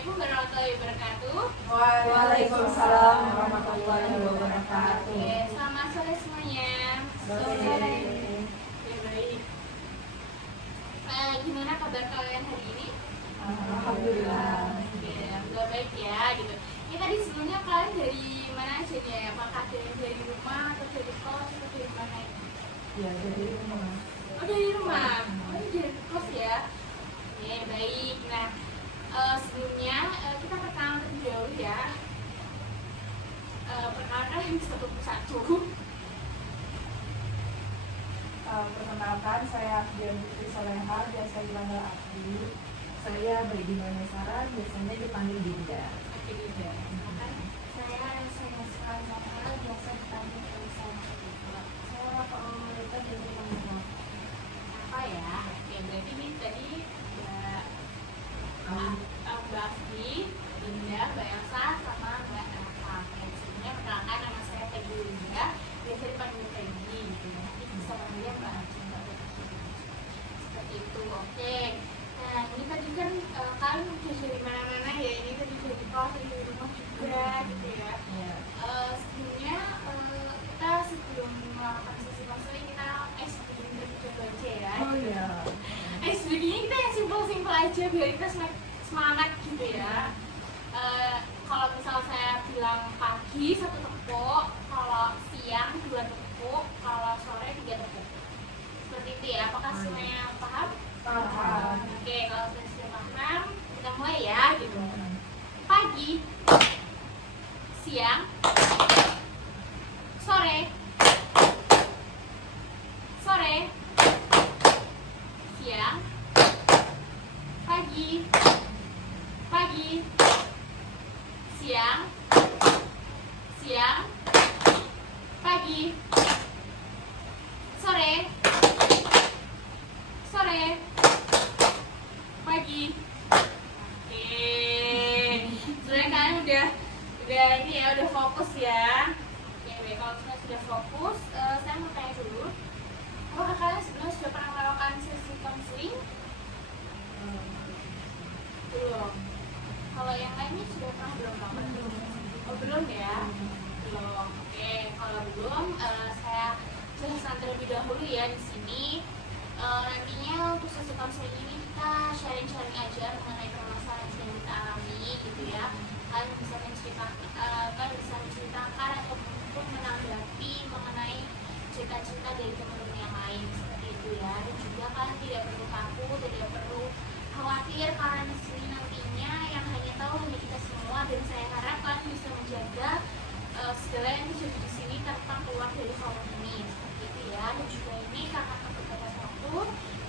Assalamualaikum warahmatullahi wabarakatuh. Waalaikumsalam warahmatullahi wabarakatuh. Oke, selamat sore semuanya. Sore. Ya, baik. Gimana kabar kalian hari ini? Alhamdulillah. Oke, udah baik ya gitu. Ya tadi sebelumnya kalian dari mana aja nih? Apakah dari rumah atau dari kos atau dari mana? Ya, dari rumah. Oh, dari rumah. Oh, dari kos ya. Oke, baik. Nah, sebelumnya kita perkenalan terlebih dahulu ya. Perkenalkan satu persatu. Perkenalkan, saya Dian Putri Soleha, biasa dipanggil Abdi. Saya Baby Manesara, biasanya dipanggil Dinda. Oke, Dinda. Saya Sarah, biasa dipanggil Elisa. Saya Pak Mulita dari Manila. Apa ya? Oke, berarti ini tadi Mbak Afdi, Dinda, Mbak Elsa, sama Mbak Rafa. Sebelumnya perkenalkan, nama saya Peggy Dinda, biasa dipanggil Peggy gitu ya. Nanti bisa panggilnya Mbak Afdi, Mbak Peggy. Seperti itu, oke. Nah, ini tadi kan kalian udah dari mana-mana ya, ini tadi dari kos, dari rumah juga gitu ya. Sebelumnya kita sebelum melakukan sesi konseling kita breaking terlebih aja ya. Oh iya. Breakingnya kita yang simpel-simpel aja biar kita semangat gitu ya. Kalau misal saya bilang pagi 1 tepuk, kalau siang 2 tepuk, kalau sore 3 tepuk. Seperti itu ya. Apakah semuanya paham? Paham. Oke, kalau sudah paham, kita mulai ya gitu. Pagi, siang, sore, sore, siang, pagi, pagi, siang, siang, pagi, sore, sore, pagi. Oke, sebenarnya kalian udah ini ya, udah fokus ya. Oke, baik. Kalau misalnya sudah fokus, saya mau tanya dulu, apakah kalian sebelumnya sudah pernah melakukan sesi konseling? Belum. Kalau yang lainnya sudah pernah belum Pak? Oh, belum ya? Belum. Oke, kalau belum, saya jelaskan terlebih dahulu ya di sini. Nantinya untuk sesi konseling ini kita sharing-sharing aja mengenai permasalahan yang sedang kita alami gitu ya. Kalian bisa menceritakan ataupun menanggapi mengenai cerita-cerita dari teman-teman yang lain seperti itu ya. Dan juga kalian tidak perlu takut, tidak perlu khawatir karena di sini nantinya yang hanya tahu hanya kita semua, dan saya harap kalian bisa menjaga segala yang terjadi di sini tanpa keluar dari forum ini seperti itu ya. Dan juga ini karena keterbatasan waktu,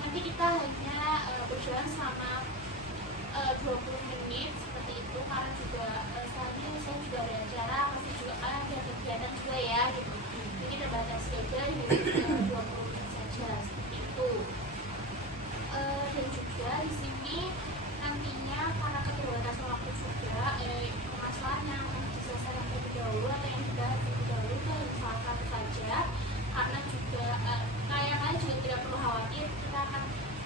nanti kita hanya berjalan selama 20 menit seperti itu, karena juga saat ini saya juga ada acara, pasti juga kalian ada kegiatan juga ya gitu. Jadi terbatas saja di 20 menit saja seperti itu. Dan juga di sini nantinya karena keterbatasan waktu juga permasalahan yang diselesaikan terlebih dahulu atau yang dibahas terlebih dahulu itu hanya salah satu saja, karena juga kalian juga tidak perlu khawatir, kita akan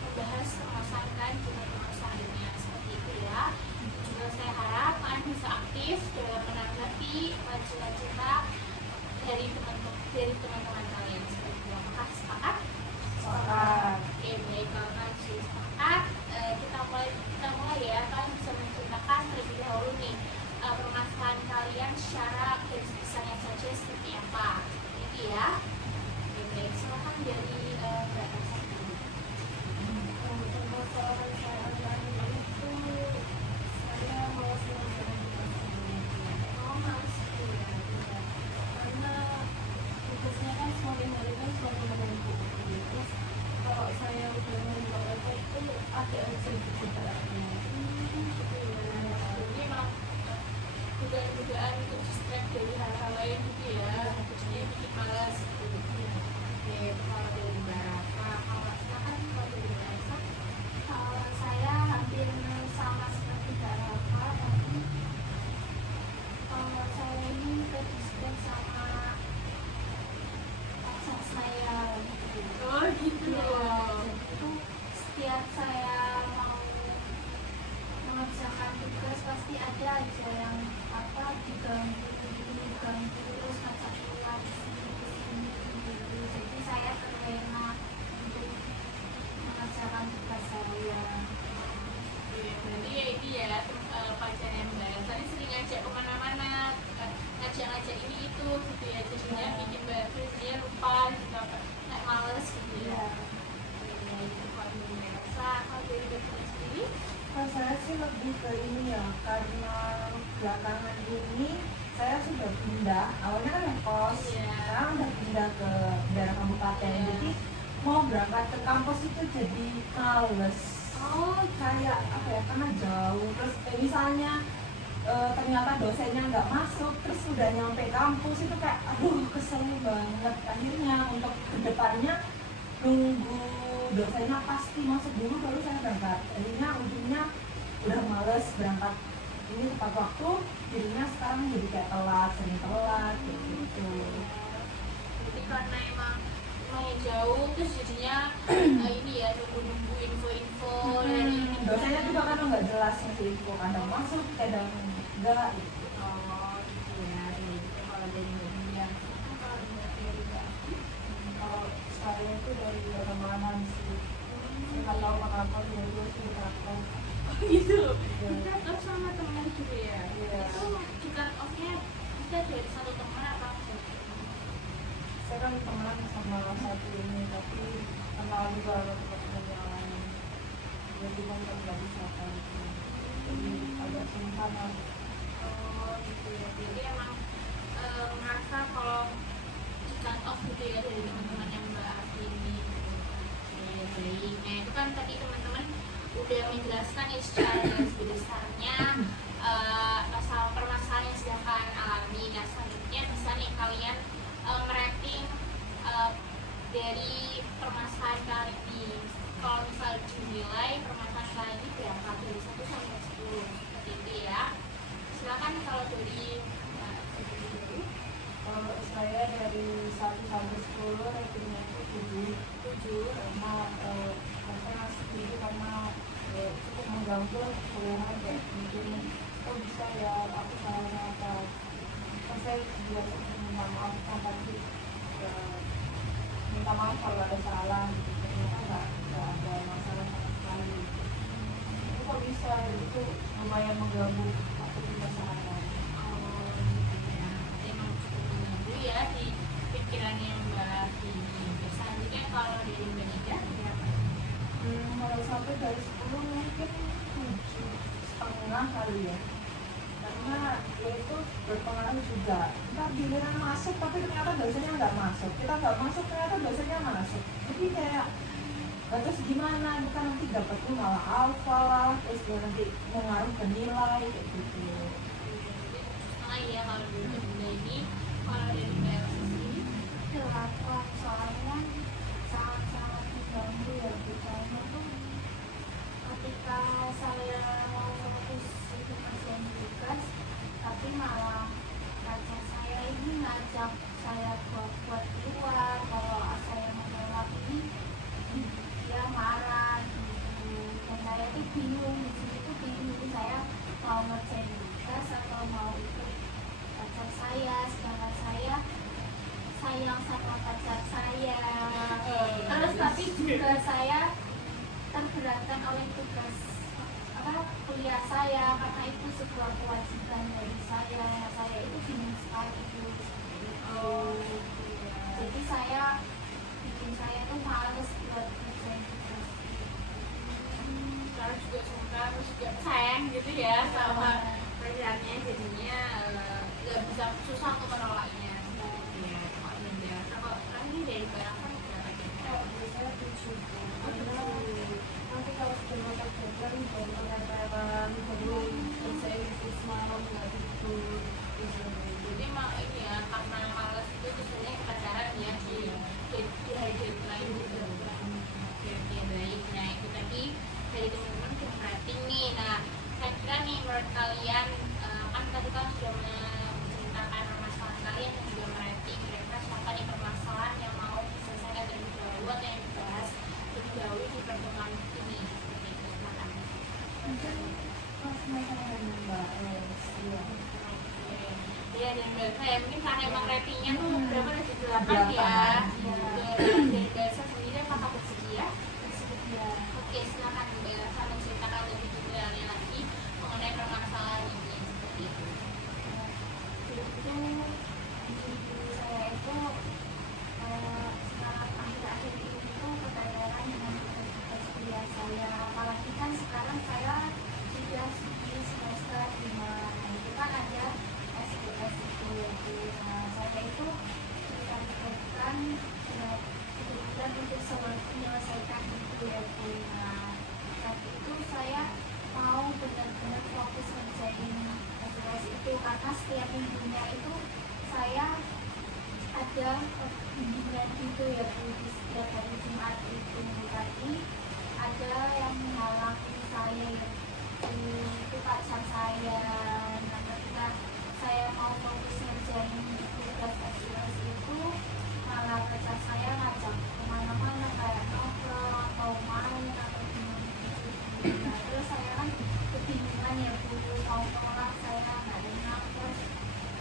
membahas permasalahan juga permasalahannya seperti itu ya. Juga saya harap kalian bisa aktif dalam menanggapi cerita-cerita dari teman-teman kalian seperti itu. ada aja yang diganggu terus ngajak keluar di sini gitu. Jadi saya terlena untuk mengerjakan tugas saya. Berarti ya ini ya pacar yang Mbak Elsa ini sering ngajak kemana-mana, ngajak-ngajak ini itu gitu ya, jadinya bikin Mbak Elsa jadinya lupa gitu, kayak males gitu ya. Ya itu kalau dari Mbak Elsa. Kalau dari Mbak Elsa sendiri, Kalau saya sih lebih ke ini ya, karena belakangan ini saya sudah pindah, awalnya kan ngekos, Iya. sekarang udah pindah ke daerah kabupaten, Iya. jadi mau berangkat ke kampus itu jadi males. oh Kayak apa ya, karena jauh, terus misalnya ternyata dosennya nggak masuk, terus udah nyampe kampus itu kayak aduh kesel banget. Akhirnya untuk kedepannya nunggu dosennya pasti masuk dulu baru saya berangkat. Akhirnya ujungnya udah males berangkat ini tepat waktu, jadinya sekarang jadi kayak telat, sering telat kayak gitu. jadi karena emang yang jauh terus jadinya ini ya nunggu-nunggu info-info dari ini Dosennya juga kan nggak jelas ngasih info, kadang masuk kadang enggak gitu. oh gitu ya, gitu kalau dari Mbak Dian. Kalau dari Mbak Aki, Kalau saya itu dari ramalan sih, saya nggak tahu kenapa dulu sih takut. gitu kita terus sama teman gitu ya. Iya. Itu kita off-nya kita dari satu teman apa Saya kan teman sama satu ini, tapi kenal juga teman-teman yang lain. Jadi kan nggak bisa kan, jadi agak sungkan lah. oh gitu ya, jadi emang merasa kalau cut off gitu ya dari teman-teman yang Mbak Aki ini gitu. Oke, baik. Nah itu kan tadi teman-teman udah menjelaskan ya secara garis besarnya masalah permasalahan yang sedang kalian alami. Nah selanjutnya bisa nih kalian merating dari permasalahan kalian ini. Kalau misal dinilai permasalahan kalian ini berapa dari 1 sampai 10 seperti itu ya. Silakan kalau dari Mbak Aki dulu. Kalau saya dari 1 sampai 10 ratingnya itu 7 karena saya setuju karena cukup mengganggu kuliahan, kayak mungkin kok bisa ya aku salahnya apa, kan saya biasa minta maaf kan, tapi minta maaf kalau ada salah gitu, ternyata nggak ada masalah sama sekali. Itu kok bisa, itu lumayan mengganggu aku di kesehatan. Oh gitu ya, emang cukup mengganggu ya di pikirannya Mbak ini. Selanjutnya kalau dari Mbak Ida berapa? Kalau sampai dari 10 mungkin 7,5 kali ya, karena ya itu berpengaruh juga. Ntar giliran masuk tapi ternyata dosennya nggak masuk, kita nggak masuk ternyata dosennya masuk, jadi kayak nggak terus gimana, bukan nanti dapetnya malah alfa lah, terus dia nanti mengaruh ke nilai kayak gitu. Setengah ya kalau dari Mbak ini. Kalau dari Mbak Elsa sendiri 8, soalnya sangat-sangat diganggu ya misalnya tuh ketika saya mau fokus itu ngerjain tugas tapi malah pacar saya ini ngajak saya buat keluar, kalau saya menolak ini dia marah gitu, dan saya tuh bingung di sini tuh bingung saya mau ngerjain tugas atau mau ikut pacar saya, sedangkan saya sayang sama pacar saya. Terus tapi juga saya terberatkan oleh tugas kuliah saya karena itu sebuah kewajiban dari saya itu bingung sekali itu. Jadi bikin saya tuh males buat ngerjain tugas. karena juga suka terus juga sayang gitu ya sama pacarnya, jadinya nggak bisa, susah untuk menolaknya gitu ya. Kalau dari Mbak Elsa, kalau ini dari Mbak Elsa berapa kira-kira? Kalau dari saya 7, karena nanti kalau sudah makan program baru penepelan, baru selesai terus malam nggak tidur gitu. Jadi emang ini ya, karena malas itu biasanya pacaran ya di hari deadline gitu. Oke, baik. Nah itu tadi dari teman-teman kita rating nih. Nah kira-kira nih menurut kalian kan tadi kan sudah menceritakan permasalahan kalian dan juga merating kira-kira siapa nih permasalahan yang mau diselesaikan terlebih dahulu atau yang dibahas lebih dahulu di pertemuan ini. Seperti itu, silakan. Mungkin pas masalah Mbak pelajaran bahasa ya, mungkin karena emang ratingnya tuh berapa dari 8 ya. Delapan. Dari bahasa sendiri apa takut segi ya? Ya. Oke, silakan Mbak Elsa menceritakan lebih detailnya lagi mengenai permasalahan ini seperti itu. Itu di saya itu sekarang akhir-akhir ini tuh keteteran dengan tugas kuliah saya, apalagi kan sekarang saya sudah di semester 5. Nah, itu kan ada SKS itu yaitu saya itu ditargetkan kebetulan untuk menyelesaikan itu yaitu saat itu saya mau benar-benar fokus ngerjain SKS itu karena setiap minggunya itu saya ada bimbingan gitu ya Bu, di setiap hari Jumat itu tadi ada yang menghalangi saya itu pacar saya. Nah, ketika saya mau fokus ngerjain tugas SKS itu malah pacar saya ngajak kemana-mana kayak nongkrong atau main atau gimana gitu. Nah, terus saya kan kebingungan ya Bu, mau tolak saya nggak enak, terus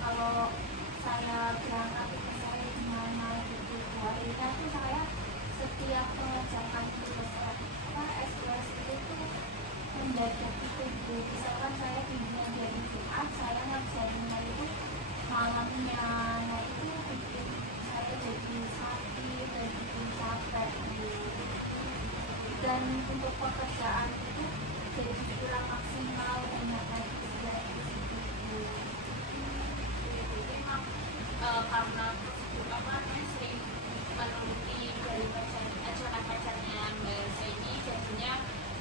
kalau saya berangkat itu saya gimana gitu. Akhirnya tuh saya setiap mengerjakan tugas SKS itu tuh mendadak gitu Bu. Misalkan saya bimbingan dari Jumat, saya ngerjainnya itu malamnya. Nah, itu bikin saya jadi sakit dan bikin capek Bu. Dan untuk pekerjaan itu jadi kurang maksimal banyak lagi gitu. Memang karena apa namanya sering menuruti dari ajaran pacarnya Mbak Elsa ini, jadinya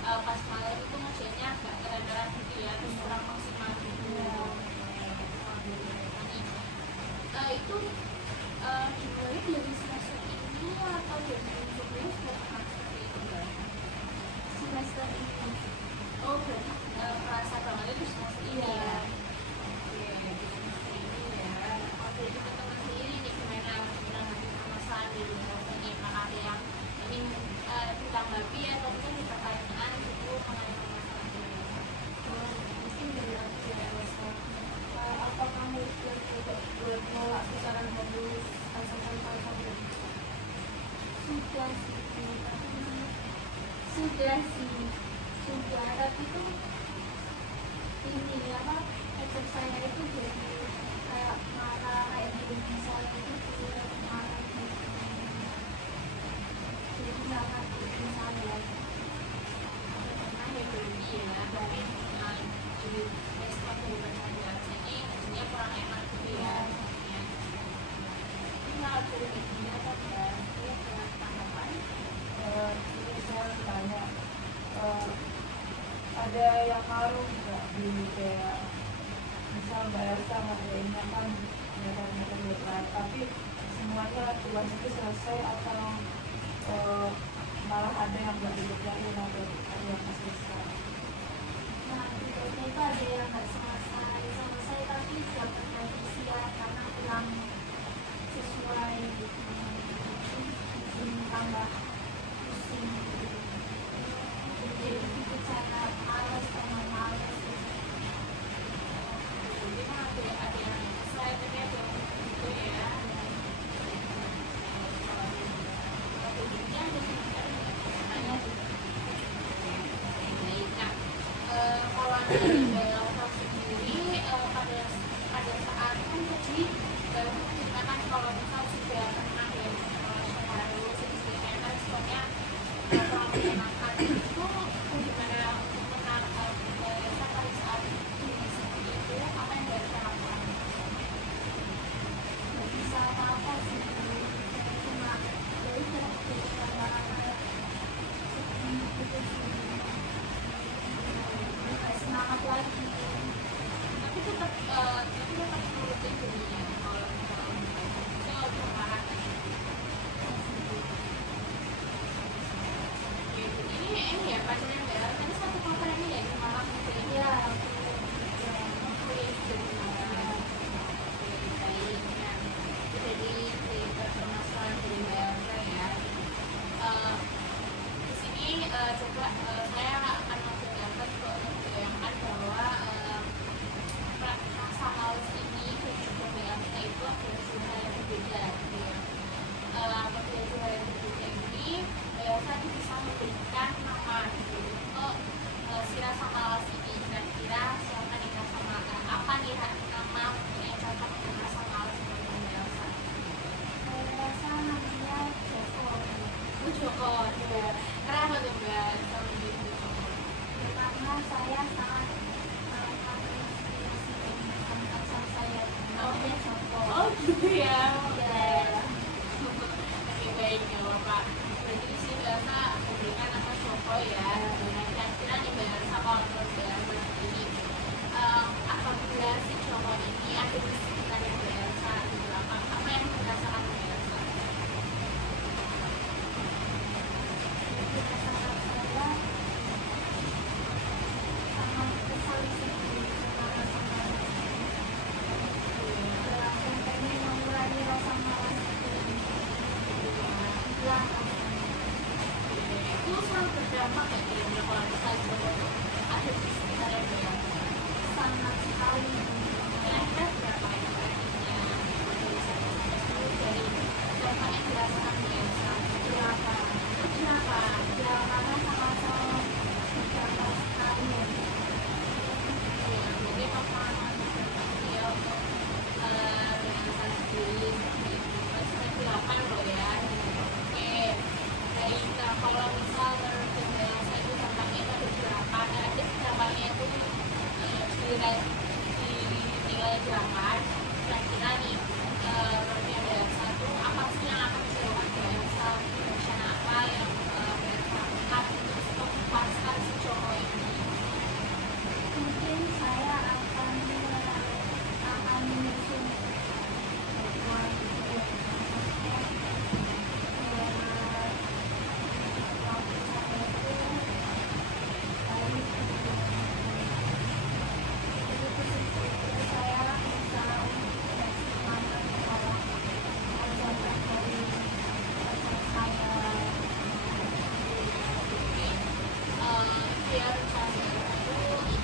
pas malam itu ngerjainnya agak keteteran gitu ya, terus kurang maksimal gitu. Itu dimulai dari semester ini atau dari sebelumnya sudah pernah seperti itu Mbak? Semester ini Oh berarti merasa banget itu semester ini ya? Oke, di semester ini ya. Oke, teman-teman sendiri nih gimana menanggapi permasalahan di luar ini? Apakah ada yang ingin ditanggapi atau mungkin dipertanyakan gitu mengenai permasalahan ini? Mungkin dari aku ya Elsa, apa kamu sudah buat nolak putaran harus asalkan sampai sudah sih, tapi sudah sih, sudah, tapi tuh ini apa pacar saya itu jadi kayak marah, kayak belum bisa gitu, marah gitu, jadi sangat bikin saya. Karena ya berhenti ya, tapi di respon dari pacar Mbak Elsa ini hasilnya kurang enak gitu ya. Ini kalau dari media apa Mbak? Dia ada tanggapan? ini saya tanya, ada yang ngaruh nggak di kayak misal Mbak Elsa ngerjainnya kan meter berat, tapi semuanya tugas itu selesai atau malah ada yang nggak dikerjain atau ada yang nggak selesai? Nah, tugasnya itu ada yang nggak selesai, tapi dapat revisian karena kurang sesuai gitu, bikin tambah pusing gitu. Jadi bikin saya males sama males gitu. Jadi kan ada yang selesai tapi ada yang gitu ya. Kalau jadinya ada sekitar nanya baik. Nah, kalau dari Mbak Elsa sendiri pada saat kan tadi Mbak Elsa ceritakan kalau misal sudah pernah ya harus istilahnya kan responnya kurang menyenangkan itu gimana untuk menangkap Mbak Elsa pada saat ini seperti itu, apa yang Mbak Elsa lakukan? Nggak bisa apa-apa sih, saya cuma ya udah jadi kayak sedih gitu sih, nggak semangat lagi. Tapi tetap nurutin dirinya kalau misalnya saya marah tadi. Ini ya pacarnya Mbak Elsa tadi satu konten ini ya di Malang gitu ya. Ya, Kuliah juga di Malang. Oke, baik. Nah, itu dari permasalahan dari Mbak Elsa ya. Di sini coba saya akan mencoba untuk membayangkan bahwa rasa dengan dinilai gerakan kira-kira nih menurut yang satu apa sih yang akan dilakukan Elsa, rencana apa yang Elsa lakukan untuk memuaskan si cowok ini? Mungkin saya akan menyusun buat waktu saya itu dari itu saya bisa maksimalkan sekolah ajarkan dari pacar saya. Dia rencana itu ingin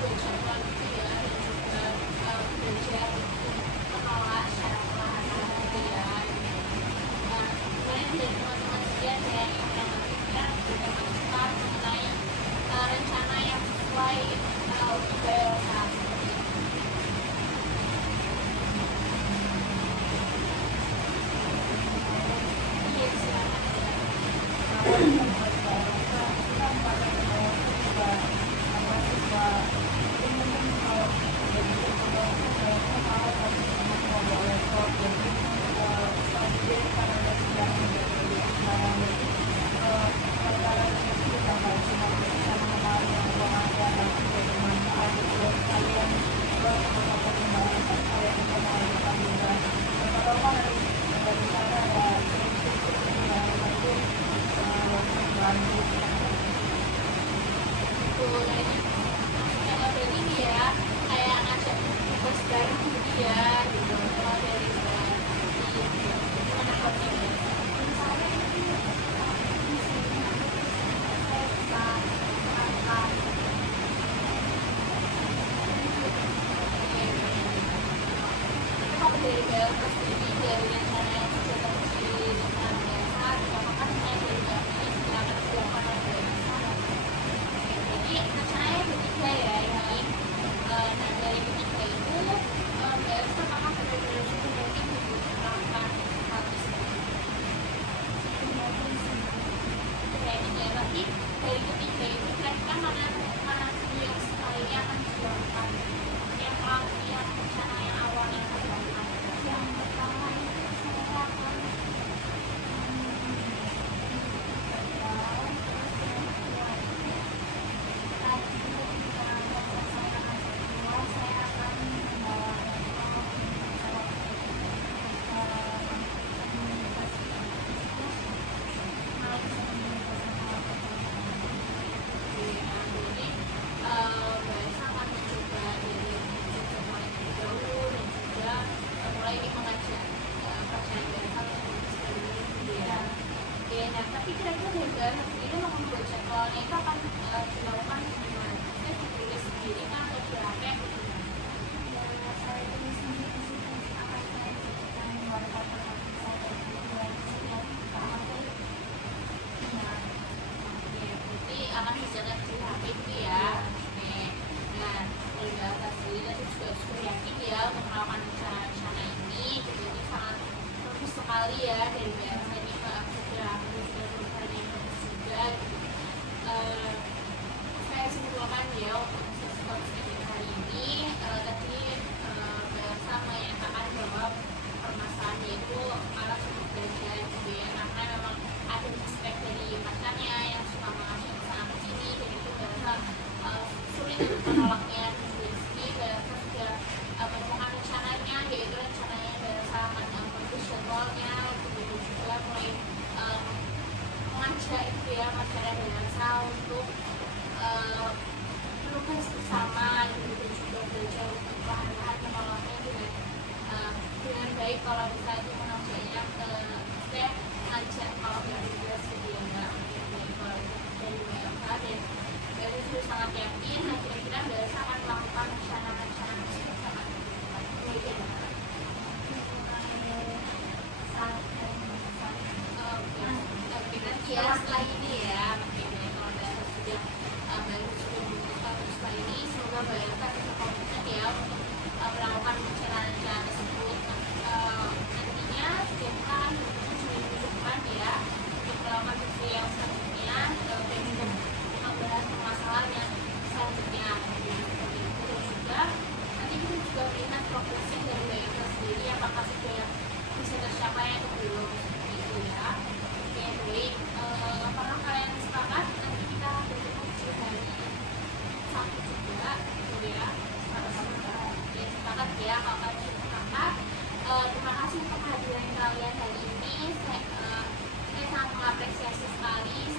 belajar lagi ya dan juga belajar mengelola secara perlahan gitu ya. Nah, kemudian dari teman-teman dia ada yang mengajarkan juga masukan mengenai rencana yang sesuai untuk Elsa. Iya, silakan. Kalau dari dia kayak ngajak tugas bareng dia gitu. Kalau dari gimana kalau ini? Saya itu di sini saya bisa makan. Kalau dari Elsa sendiri dari rencana yang sudah terjadi dengan Elsa, apakah dari Elsa ini akan dilakukan oleh Elsa? Jadi rencananya ketiga ya ini. Nah dari ketiga itu Mbak Elsa apakah benar-benar sudah mungkin melakukan hal tersebut? Kayaknya tapi dari ketiga itu kira-kira mana dulu yang sekali akan dilakukan yang rencana yang awalnya akan dilakukan. Yang pertama itu saya akan Jadi Mbak Elsa akan mencoba dari mencoba yang jauh dan juga mulai mengajak pacar Mbak Elsa untuk sekali gitu ya. Oke, nah tapi kira-kira dari Mbak Elsa sendiri mau membuat jadwalnya itu akan dilakukan gimana? Saya ditulis sendiri kan atau dipakai? saya tulis sendiri di situ akan saya ciptakan warga saya dari setiap hari. Oke, berarti akan dijaga di HP itu ya. Oke, nah dari Mbak Elsa sendiri tadi juga sudah yakin ya untuk melakukan rencana ini. Jadi ini sangat bagus sekali ya dari Mbak Elsa ini segera juga perubahan yang bagus juga. Saya simpulkan ya untuk sesi podcast hari ini tadi Mbak Elsa menyatakan bahwa permasalahannya itu malah cukup belajar gitu ya, karena memang ada aspek dari pacarnya yang suka mengajak ke sana sini dan itu Mbak Elsa sulit untuk menolaknya. Dan dari sini Mbak Elsa sudah menemukan rencananya, yaitu rencananya Mbak Elsa akan memperbaiki jadwalnya, begitu juga mulai mengajak itu ya pacarnya Mbak Elsa untuk menugas bersama gitu juga belajar untuk perlahan-lahan menolaknya dengan baik. Kalau bisa itu mengajaknya ke saya ngajak kalau nggak tugas gitu ya nggak baik kalau dari Mbak Elsa dan Mbak Elsa sudah sangat yakin. Nah kira-kira Mbak Elsa akan melakukan rencana-rencana tersebut sangat baik ya. Oke, nanti ya setelah ini ya mungkin ya kalau Mbak Elsa sudah baru sudah memutuskan untuk setelah ini semoga Mbak Elsa bisa komitmen ya untuk melakukan rencana-rencana tersebut. Nantinya setiap kan seminggu depan ya untuk melakukan sesi yang selanjutnya dan juga membahas permasalahan yang selanjutnya. Jadi, apakah sudah bisa tercapai atau belum seperti itu ya. Oke, baik. Apakah kalian sepakat nanti kita akan bertemu di hari Sabtu juga gitu ya? Oke, sepakat ya kalau kalian sepakat. Terima kasih untuk kehadiran kalian hari ini. Saya sangat mengapresiasi sekali